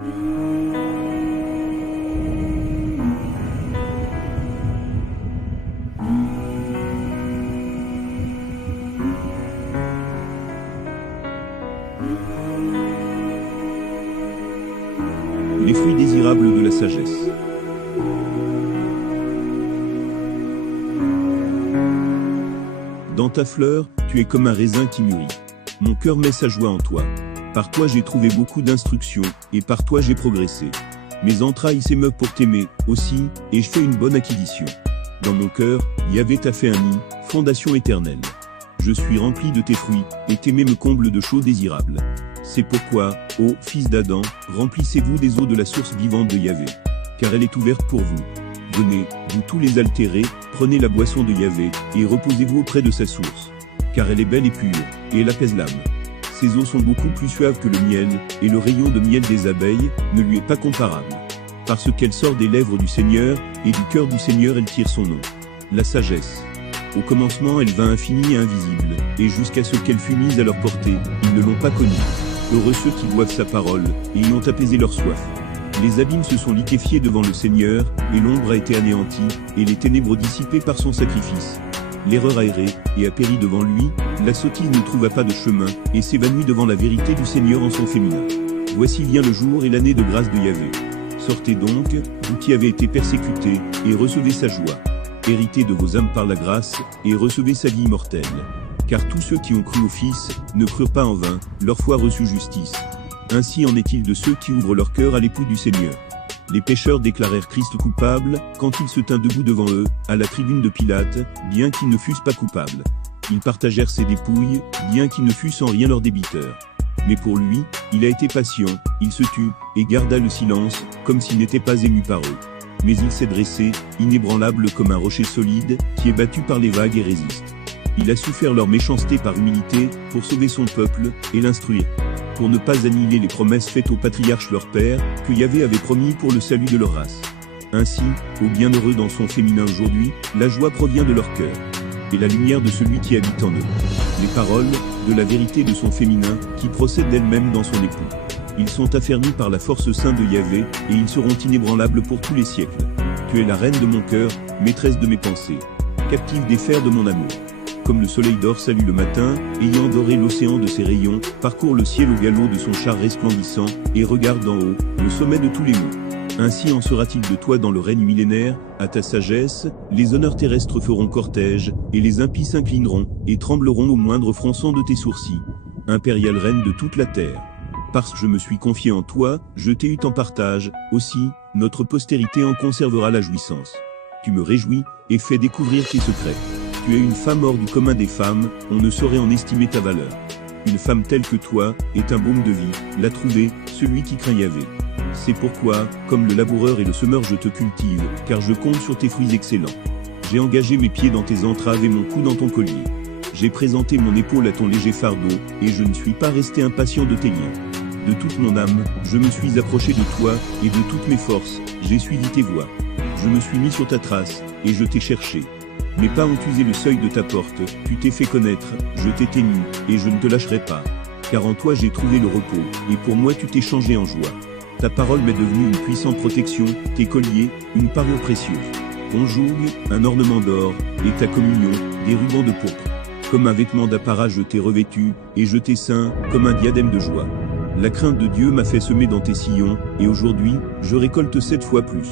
Les fruits désirables de la sagesse. Dans ta fleur, tu es comme un raisin qui mûrit. Mon cœur met sa joie en toi. Par toi j'ai trouvé beaucoup d'instructions, et par toi j'ai progressé. Mes entrailles s'émeuvent pour t'aimer, aussi, et je fais une bonne acquisition. Dans mon cœur, Yahvé t'a fait un nid, fondation éternelle. Je suis rempli de tes fruits, et t'aimer me comble de choses désirables. C'est pourquoi, ô fils d'Adam, remplissez-vous des eaux de la source vivante de Yahvé. Car elle est ouverte pour vous. Venez, vous tous les altérés, prenez la boisson de Yahvé, et reposez-vous auprès de sa source. Car elle est belle et pure, et elle apaise l'âme. Ses eaux sont beaucoup plus suaves que le miel, et le rayon de miel des abeilles ne lui est pas comparable. Parce qu'elle sort des lèvres du Seigneur, et du cœur du Seigneur elle tire son nom. La sagesse. Au commencement elle vint infinie et invisible, et jusqu'à ce qu'elle fût mise à leur portée, ils ne l'ont pas connue. Heureux ceux qui boivent sa parole, et y ont apaisé leur soif. Les abîmes se sont liquéfiés devant le Seigneur, et l'ombre a été anéantie, et les ténèbres dissipées par son sacrifice. L'erreur a erré, et a péri devant lui, la sottise ne trouva pas de chemin, et s'évanouit devant la vérité du Seigneur en son féminin. Voici vient le jour et l'année de grâce de Yahvé. Sortez donc, vous qui avez été persécutés, et recevez sa joie. Héritez de vos âmes par la grâce, et recevez sa vie immortelle. Car tous ceux qui ont cru au Fils, ne crurent pas en vain, leur foi reçut justice. Ainsi en est-il de ceux qui ouvrent leur cœur à l'époux du Seigneur. Les pécheurs déclarèrent Christ coupable, quand il se tint debout devant eux, à la tribune de Pilate, bien qu'ils ne fussent pas coupables. Ils partagèrent ses dépouilles, bien qu'ils ne fussent en rien leurs débiteurs. Mais pour lui, il a été patient, il se tut, et garda le silence, comme s'il n'était pas ému par eux. Mais il s'est dressé, inébranlable comme un rocher solide, qui est battu par les vagues et résiste. Il a su faire leur méchanceté par humilité, pour sauver son peuple, et l'instruire. Pour ne pas annihiler les promesses faites aux patriarches leurs pères, que Yahvé avait promis pour le salut de leur race. Ainsi, aux bienheureux dans son féminin aujourd'hui, la joie provient de leur cœur. Et la lumière de celui qui habite en eux. Les paroles, de la vérité de son féminin, qui procède d'elle-même dans son époux. Ils sont affermis par la force sainte de Yahvé, et ils seront inébranlables pour tous les siècles. Tu es la reine de mon cœur, maîtresse de mes pensées. Captive des fers de mon amour. Comme le soleil d'or salue le matin, ayant doré l'océan de ses rayons, parcourt le ciel au galop de son char resplendissant, et regarde d'en haut, le sommet de tous les monts. Ainsi en sera-t-il de toi dans le règne millénaire, à ta sagesse, les honneurs terrestres feront cortège, et les impies s'inclineront, et trembleront au moindre fronçon de tes sourcils. Impériale reine de toute la terre. Parce que je me suis confié en toi, je t'ai eu en partage, aussi, notre postérité en conservera la jouissance. Tu me réjouis, et fais découvrir tes secrets. Tu es une femme hors du commun des femmes, on ne saurait en estimer ta valeur. Une femme telle que toi, est un baume de vie, l'a trouvé, celui qui craint Yahvé. C'est pourquoi, comme le laboureur et le semeur je te cultive, car je compte sur tes fruits excellents. J'ai engagé mes pieds dans tes entraves et mon cou dans ton collier. J'ai présenté mon épaule à ton léger fardeau, et je ne suis pas resté impatient de tes liens. De toute mon âme, je me suis approché de toi, et de toutes mes forces, j'ai suivi tes voies. Je me suis mis sur ta trace, et je t'ai cherché. Mes pas ont usé le seuil de ta porte, tu t'es fait connaître, je t'ai ténu, et je ne te lâcherai pas. Car en toi j'ai trouvé le repos, et pour moi tu t'es changé en joie. Ta parole m'est devenue une puissante protection, tes colliers, une parure précieuse. Ton joug, un ornement d'or, et ta communion, des rubans de pourpre. Comme un vêtement d'apparat je t'ai revêtu, et je t'ai ceint, comme un diadème de joie. La crainte de Dieu m'a fait semer dans tes sillons, et aujourd'hui, je récolte 7 fois plus.